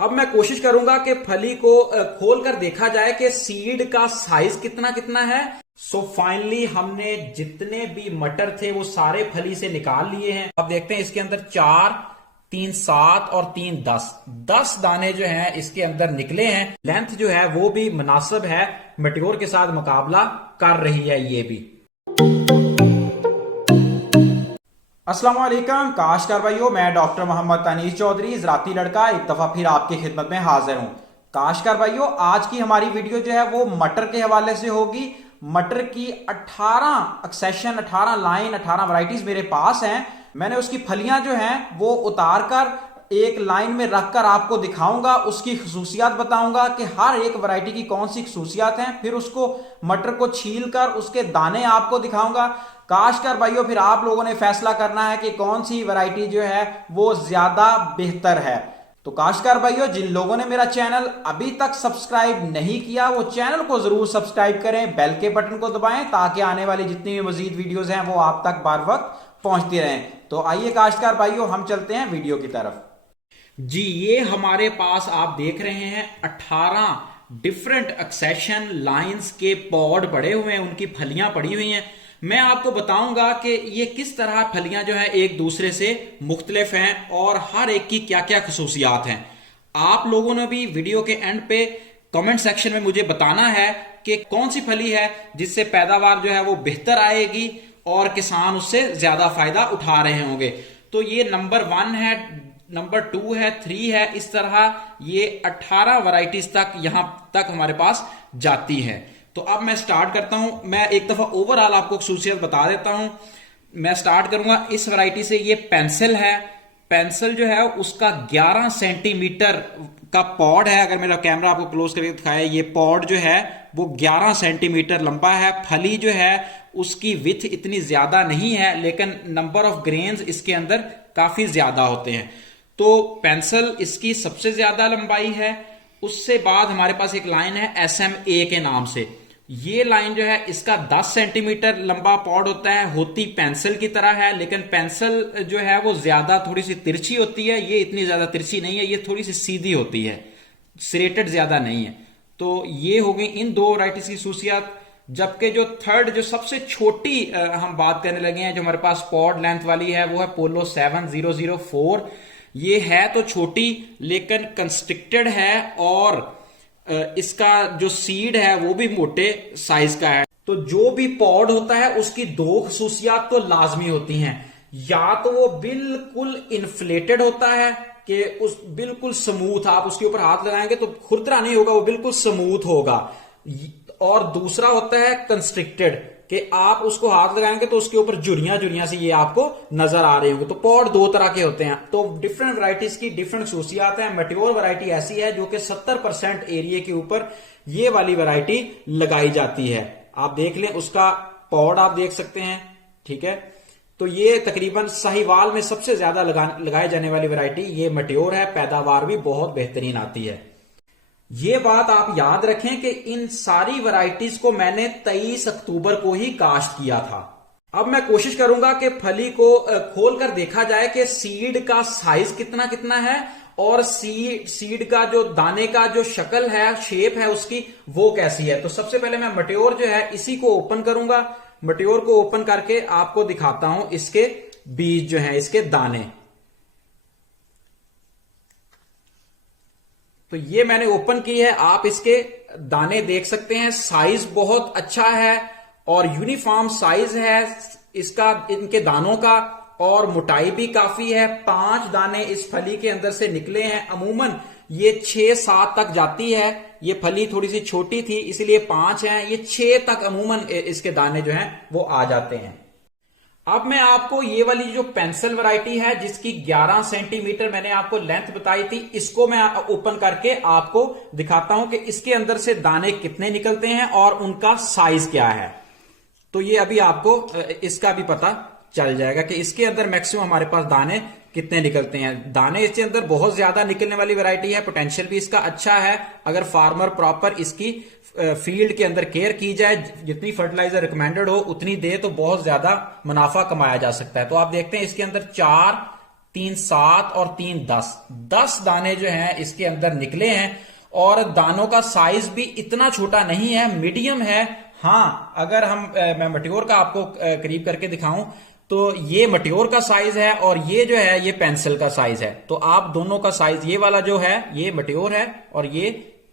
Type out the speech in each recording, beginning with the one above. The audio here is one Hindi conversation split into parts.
अब मैं कोशिश करूंगा कि फली को खोल कर देखा जाए कि सीड का साइज कितना कितना है। सो फाइनली हमने जितने भी मटर थे वो सारे फली से निकाल लिए हैं। अब देखते हैं इसके अंदर 4, 3 7 और 3 10 दाने जो हैं इसके अंदर निकले हैं। लेंथ जो है वो भी मुनासिब है, मैट्योर के साथ मुकाबला कर रही है ये भी। अस्सलाम वालेकुम काश्तकार भाइयों, मैं डॉक्टर मोहम्मद तनीस चौधरी ज़राती लड़का एक दफ़ा फिर आपकी खिदमत में हाजिर हूँ। काश्तकार भाइयों, आज की हमारी वीडियो जो है वो मटर के हवाले से होगी। मटर की 18 एक्सेशन, 18 लाइन, 18 वैरायटीज मेरे पास हैं। मैंने उसकी फलियां जो हैं वो उतार कर एक लाइन में रखकर आपको दिखाऊंगा, उसकी खसूसियात बताऊंगा कि हर एक वैरायटी की कौन सी खसूसियात हैं। फिर उसको मटर को छील कर उसके दाने आपको दिखाऊंगा। काश्तकार भाइयों, फिर आप लोगों ने फैसला करना है कि कौन सी वैरायटी जो है वो ज्यादा बेहतर है। तो काश्तकार भाइयों, जिन लोगों ने मेरा चैनल अभी तक सब्सक्राइब नहीं किया वो चैनल को जरूर सब्सक्राइब करें, बेल के बटन को दबाएं ताकि आने वाली जितनी भी मजीद वीडियोस हैं वो आप तक बार वक्त पहुंचती रहें। तो आइए काश्तकार भाइयों, हम चलते हैं वीडियो की तरफ। जी, ये हमारे पास आप देख रहे हैं 18 डिफरेंट एक्सेशन लाइंस के पॉड पड़े हुए हैं, उनकी फलियां पड़ी हुई हैं। मैं आपको बताऊंगा कि ये किस तरह फलियां जो है एक दूसरे से मुख्तलिफ हैं और हर एक की क्या क्या खसूसियात हैं। आप लोगों ने भी वीडियो के एंड पे कमेंट सेक्शन में मुझे बताना है कि कौन सी फली है जिससे पैदावार जो है वो बेहतर आएगी और किसान उससे ज्यादा फायदा उठा रहे होंगे। तो ये नंबर 1 है, नंबर 2 है, 3 है, इस तरह ये 18 वैरायटीज तक यहां तक हमारे पास जाती है। तो अब मैं स्टार्ट करता हूं। मैं एक दफा ओवरऑल आपको खसूसियत बता देता हूं। मैं स्टार्ट करूंगा इस वैरायटी से। ये पेंसिल है। पेंसिल जो है उसका 11 सेंटीमीटर का पॉड है। अगर मेरा कैमरा आपको क्लोज करके दिखाए, ये पॉड जो है वो 11 सेंटीमीटर लंबा है। फली जो है उसकी विथ इतनी ज्यादा नहीं है, लेकिन नंबर ऑफ ग्रेन्स इसके अंदर काफी ज्यादा होते हैं। तो पेंसिल इसकी सबसे ज्यादा लंबाई है। उससे बाद हमारे पास एक लाइन है SMA के नाम से। ये लाइन जो है इसका 10 सेंटीमीटर लंबा पॉड होता है, होती पेंसिल की तरह है, लेकिन पेंसिल जो है वो ज्यादा थोड़ी सी तिरछी होती है। ये इतनी ज्यादा तिरछी नहीं है, ये थोड़ी सी सीधी होती है, सिरेटेड ज्यादा नहीं है। तो ये हो गई इन दो वैरायटीज की खसूसियात। जबकि जो थर्ड, जो सबसे छोटी हम बात करने लगे हैं, जो हमारे पास पॉड लेंथ वाली है, वो है पोलो 7004। ये है तो छोटी लेकिन कंस्ट्रिक्टेड है और इसका जो सीड है वो भी मोटे साइज का है। तो जो भी पॉड होता है उसकी दो खसूसियात तो लाजमी होती हैं। या तो वो बिल्कुल इन्फ्लेटेड होता है कि उस बिल्कुल स्मूथ, आप उसके ऊपर हाथ लगाएंगे तो खुरदरा नहीं होगा, वो बिल्कुल स्मूथ होगा। और दूसरा होता है कंस्ट्रिक्टेड कि आप उसको हाथ लगाएंगे तो उसके ऊपर जुड़ियां जुड़ियां सी ये आपको नजर आ रही होंगी। तो पॉड दो तरह के होते हैं। तो डिफरेंट वैरायटीज की डिफरेंट खसूसियात हैं। मैट्योर वैरायटी ऐसी है जो कि 70% एरिया के ऊपर ये वाली वैरायटी लगाई जाती है। आप देख लें, उसका पॉड आप देख सकते हैं, ठीक है। तो ये तकरीबन साहिवाल में सबसे ज्यादा लगाए जाने वाली वैरायटी ये मैट्योर है। पैदावार भी बहुत बेहतरीन आती है। ये बात आप याद रखें कि इन सारी वैरायटीज को मैंने 23 अक्टूबर को ही काश्त किया था। अब मैं कोशिश करूंगा कि फली को खोल कर देखा जाए कि सीड का साइज कितना कितना है और सीड का जो दाने का जो शक्ल है, शेप है उसकी, वो कैसी है। तो सबसे पहले मैं मैट्योर जो है इसी को ओपन करूंगा। मैट्योर को ओपन करके आपको दिखाता हूं इसके बीज जो है, इसके दाने। तो ये मैंने ओपन की है, आप इसके दाने देख सकते हैं। साइज बहुत अच्छा है और यूनिफॉर्म साइज है इसका, इनके दानों का, और मोटाई भी काफी है। 5 दाने इस फली के अंदर से निकले हैं। अमूमन ये 6-7 तक जाती है। ये फली थोड़ी सी छोटी थी इसलिए 5 हैं, ये 6 तक अमूमन इसके दाने जो हैं वो आ जाते हैं। अब मैं आपको ये वाली जो पेंसिल वैरायटी है जिसकी 11 सेंटीमीटर मैंने आपको लेंथ बताई थी, इसको मैं ओपन करके आपको दिखाता हूं कि इसके अंदर से दाने कितने निकलते हैं और उनका साइज क्या है। तो ये अभी आपको इसका भी पता चल जाएगा कि इसके अंदर मैक्सिमम हमारे पास दाने कितने निकलते हैं। दाने इसके अंदर बहुत ज्यादा निकलने वाली वैरायटी है। पोटेंशियल भी इसका अच्छा है। अगर फार्मर प्रॉपर इसकी फील्ड के अंदर केयर की जाए, जितनी फर्टिलाइजर रिकमेंडेड हो उतनी दे, तो बहुत ज्यादा मुनाफा कमाया जा सकता है। तो आप देखते हैं इसके अंदर 4, 3 7 और 3 10, 10 दाने जो हैं इसके अंदर निकले हैं। और दानों का साइज भी इतना छोटा नहीं है, मीडियम है। हाँ, अगर मैं मट्योर का आपको करीब करके दिखाऊं तो ये मट्योर का साइज है और ये जो है ये पेंसिल का साइज है। तो आप दोनों का साइज, ये वाला जो है ये मट्योर है और ये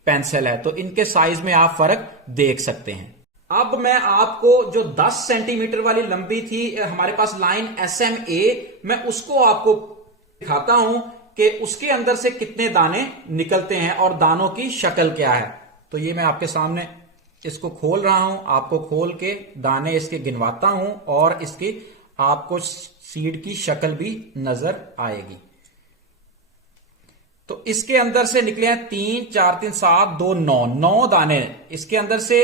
पेंसिल है, तो इनके साइज में आप फर्क देख सकते हैं। अब मैं आपको जो 10 सेंटीमीटर वाली लंबी थी हमारे पास लाइन SMA, मैं उसको आपको दिखाता हूं कि उसके अंदर से कितने दाने निकलते हैं और दानों की शक्ल क्या है। तो ये मैं आपके सामने इसको खोल रहा हूं, आपको खोल के दाने इसके गिनवाता हूं और इसकी आपको सीड की शक्ल भी नजर आएगी। तो इसके अंदर से निकले हैं 3 4 3 7 2 9, 9 दाने इसके अंदर से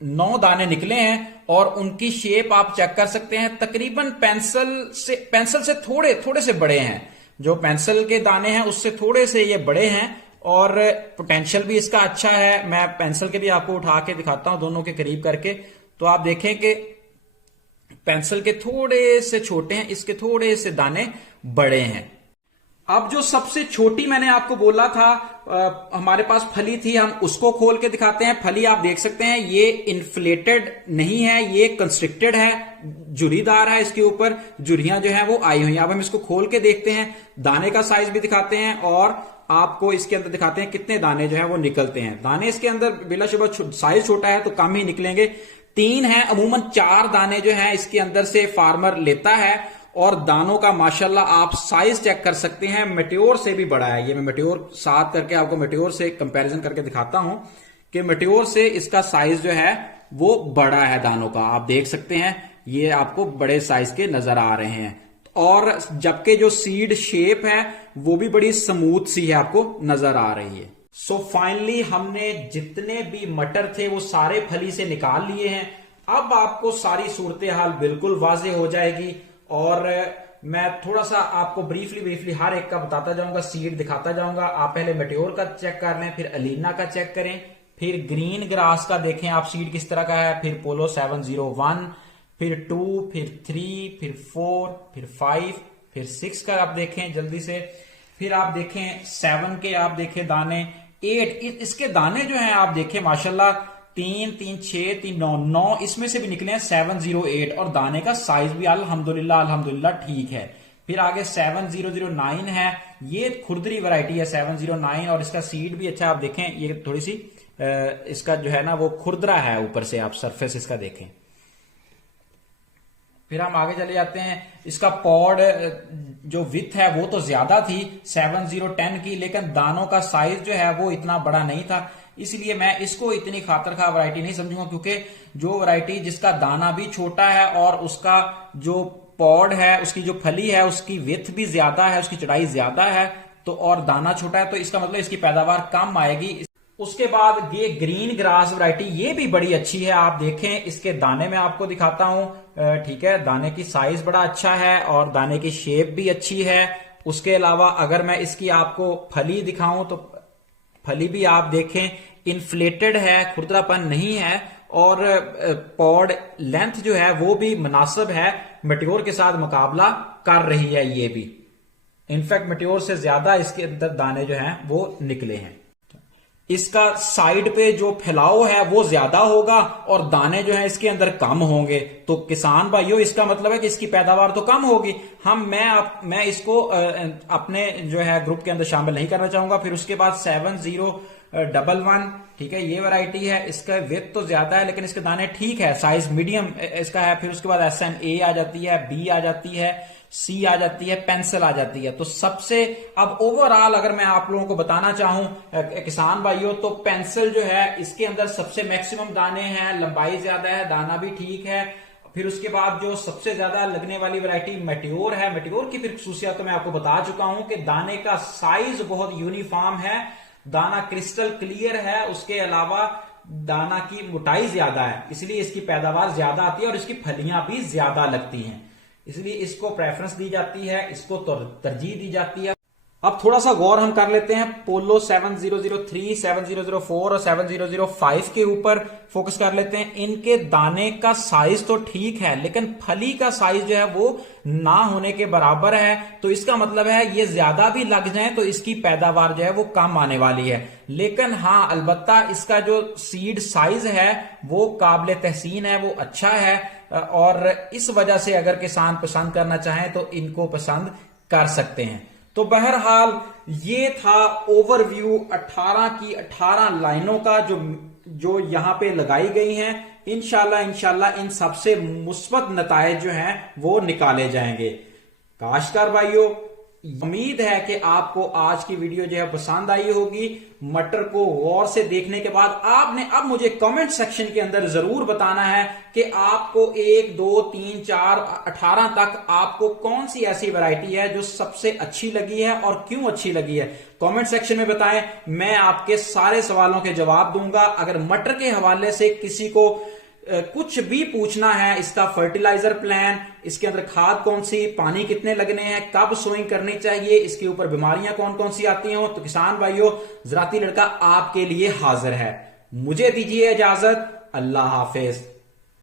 9 दाने निकले हैं और उनकी शेप आप चेक कर सकते हैं, तकरीबन पेंसिल से थोड़े से बड़े हैं। जो पेंसिल के दाने हैं उससे थोड़े से ये बड़े हैं और पोटेंशियल भी इसका अच्छा है। मैं पेंसिल के भी आपको उठा के दिखाता हूं दोनों के करीब करके, तो आप देखें कि पेंसिल के थोड़े से छोटे हैं, इसके थोड़े से दाने बड़े हैं। अब जो सबसे छोटी मैंने आपको बोला था हमारे पास फली थी, हम उसको खोल के दिखाते हैं। फली आप देख सकते हैं ये इन्फ्लेटेड नहीं है, ये कंस्ट्रिक्टेड है, जुरीदार है, इसके ऊपर जुरियां जो है वो आई हुई हैं। अब हम इसको खोल के देखते हैं, दाने का साइज भी दिखाते हैं और आपको इसके अंदर दिखाते हैं कितने दाने जो है वो निकलते हैं। दाने इसके अंदर बिलाशुबा साइज छोटा है तो कम ही निकलेंगे, 3 है, अमूमन 4 दाने जो है इसके अंदर से फार्मर लेता है। और दानों का माशाल्लाह आप साइज चेक कर सकते हैं, मेट्योर से भी बड़ा है। ये मैं मेट्योर साथ करके आपको मेट्योर से कंपैरिजन करके दिखाता हूं कि मेट्योर से इसका साइज जो है वो बड़ा है दानों का। आप देख सकते हैं ये आपको बड़े साइज के नजर आ रहे हैं और जबकि जो सीड शेप है वो भी बड़ी स्मूथ सी है, आपको नजर आ रही है। सो फाइनली हमने जितने भी मटर थे वो सारे फली से निकाल लिए हैं। अब आपको सारी सूरत हाल बिल्कुल वाजे हो जाएगी और मैं थोड़ा सा आपको ब्रीफली हर एक का बताता जाऊंगा, सीड दिखाता जाऊंगा। आप पहले मेट्योर का चेक कर लें, फिर अलीना का चेक करें, फिर ग्रीन ग्रास का देखें आप सीड किस तरह का है, फिर पोलो 701, फिर 2, फिर 3, फिर 4, फिर 5, फिर 6 का आप देखें जल्दी से, फिर आप देखें 7 के आप देखें दाने, 8 इसके दाने जो हैं आप देखें माशाल्लाह 3 3 6 3 9 9 इसमें से भी निकले हैं 708 और दाने का साइज भी अल्हम्दुलिल्लाह ठीक है। फिर आगे 7009 है, ये खुरदरी वैरायटी है 709 और इसका सीड भी अच्छा आप देखें, ये थोड़ी सी इसका जो है ना वो खुरदरा है ऊपर से, आप सरफेस इसका देखें। फिर हम आगे चले जाते हैं, इसका पॉड जो विथ है वो तो ज्यादा थी 7010 की, लेकिन दानों का साइज जो है वो इतना बड़ा नहीं था, इसलिए मैं इसको इतनी खातरखा वैरायटी नहीं समझूंगा। क्योंकि जो वैरायटी जिसका दाना भी छोटा है और उसका जो पॉड है, उसकी जो फली है उसकी विथ भी ज्यादा है, उसकी चौड़ाई ज्यादा है, तो और दाना छोटा है, तो इसका मतलब इसकी पैदावार कम आएगी। उसके बाद ये ग्रीन ग्रास वैरायटी ये भी बड़ी अच्छी है, आप देखें इसके दाने में आपको दिखाता हूं, ठीक है, दाने की साइज बड़ा अच्छा है और दाने की शेप भी अच्छी है। उसके अलावा अगर मैं इसकी आपको फली दिखाऊं तो फली भी आप देखें इन्फ्लेटेड है, खुरदरापन नहीं है और पॉड लेंथ जो है वो भी मुनासिब है, मेट्योर के साथ मुकाबला कर रही है ये भी, इनफैक्ट मेट्योर से ज्यादा इसके अंदर दाने जो हैं वो निकले हैं। इसका साइड पे जो फैलाव है वो ज्यादा होगा और दाने जो हैं इसके अंदर कम होंगे, तो किसान भाइयों इसका मतलब है कि इसकी पैदावार तो कम होगी। मैं इसको अपने जो है ग्रुप के अंदर शामिल नहीं करना चाहूंगा। फिर उसके बाद 7011, ठीक है, ये वैरायटी है, इसका वेट तो ज्यादा है लेकिन इसके दाने ठीक है, साइज मीडियम इसका है। फिर उसके बाद SMA आ जाती है, B आ जाती है, C आ जाती है, पेंसिल आ जाती है। तो सबसे अब ओवरऑल अगर मैं आप लोगों को बताना चाहूं किसान भाइयों, तो पेंसिल जो है इसके अंदर सबसे मैक्सिमम दाने हैं, लंबाई ज्यादा है, दाना भी ठीक है। फिर उसके बाद जो सबसे ज्यादा लगने वाली वैरायटी मेट्योर है, मेट्योर की फिर खसूसियत तो मैं आपको बता चुका हूं कि दाने का साइज बहुत यूनिफॉर्म है, दाना क्रिस्टल क्लियर है, उसके अलावा दाना की मोटाई ज्यादा है, इसलिए इसकी पैदावार ज्यादा आती है और इसकी फलियां भी ज्यादा लगती हैं, इसलिए इसको प्रेफरेंस दी जाती है, इसको तरजीह दी जाती है। अब थोड़ा सा गौर हम कर लेते हैं पोलो 7003, 7004 और 7005 के ऊपर फोकस कर लेते हैं। इनके दाने का साइज तो ठीक है, लेकिन फली का साइज जो है वो ना होने के बराबर है। तो इसका मतलब है ये ज्यादा भी लग जाए तो इसकी पैदावार जो है वो कम आने वाली है। लेकिन हाँ, अलबत्ता इसका जो सीड साइज है वो काबिल तहसीन है, वो अच्छा है, और इस वजह से अगर किसान पसंद करना चाहें तो इनको पसंद कर सकते हैं। तो बहरहाल ये था ओवरव्यू 18 की 18 लाइनों का जो यहां पे लगाई गई हैं। इंशाल्लाह इन सबसे मुस्बत नतायज जो हैं वो निकाले जाएंगे। काश्तकार भाइयों, उम्मीद है कि आपको आज की वीडियो जो है पसंद आई होगी। मटर को गौर से देखने के बाद आपने अब मुझे कमेंट सेक्शन के अंदर जरूर बताना है कि आपको 1, 2, 3, 4, 18 तक आपको कौन सी ऐसी वैरायटी है जो सबसे अच्छी लगी है और क्यों अच्छी लगी है। कमेंट सेक्शन में बताएं, मैं आपके सारे सवालों के जवाब दूंगा। अगर मटर के हवाले से किसी को कुछ भी पूछना है, इसका फर्टिलाइजर प्लान, इसके अंदर खाद कौन सी, पानी कितने लगने हैं, कब सोइंग करनी चाहिए, इसके ऊपर बीमारियां कौन कौन सी आती हो, तो किसान भाइयों, ज़राती लड़का आपके लिए हाजिर है। मुझे दीजिए इजाजत। अल्लाह हाफिज।